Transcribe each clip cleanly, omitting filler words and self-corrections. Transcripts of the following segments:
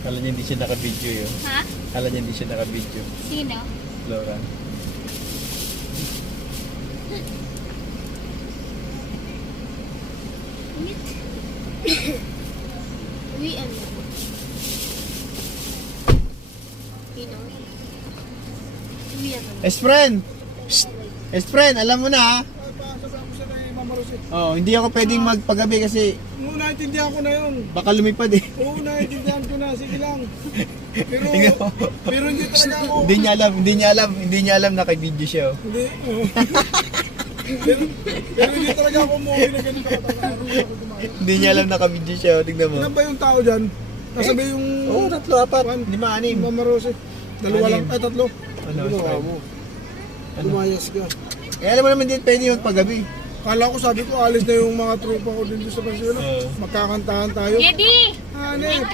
Kala niya hindi siya naka-video yun. Ha? Kala niya hindi siya naka-video. Sino? Laura. Uwi, ano? Sino? Uwi, ano? S-friend! S-friend, alam mo na ha? Sasabi ko siya na Mama Rose. Oh, hindi ako pwedeng magpagabi kasi Oo, naintindihan ko na yun. baka lumipad eh. Oo, naintindihan ko na. Sige lang. Pero, Tingnan mo. pero hindi talaga ako. Hindi niya alam naka-video siya oh. Hindi. Oo. pero hindi talaga ako umuwi na ganun katatangan. Hindi niya alam naka-video siya oh. Tingnan mo. Ilan ba yung tao dyan? Nasabi yung... Oo, 3, 4, 5, 6, 6. Mama Rose. Dalawa lang. Ay, tatlo. Ano, Ginawa S-friend? mo. Ano? Lumayas ka. Eh, alam mo naman din pwede yung paggabi. Kala ko, sabi ko, alis na yung mga tropa ko dito sa Barcelona. Oo. Magkakantahan tayo. Yedi! Hanep.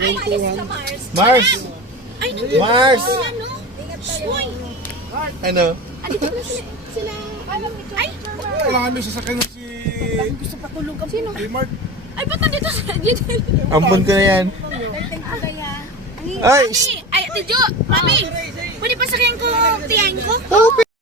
Ay, alis sa Mars. Mars! Ay, nandito Mars! sila, no? Uy! Ano? Andito na sila. Ay! Wala kami sasakyan si... Gusto pa tulog ka. Sino? Si Mark. Ay, ba't nandito sila? Dito. Ampun ko na yan. Ay! Ay, Ate Jo! Mami! Pwede pa sakyan ko tiyahin ko? Oh,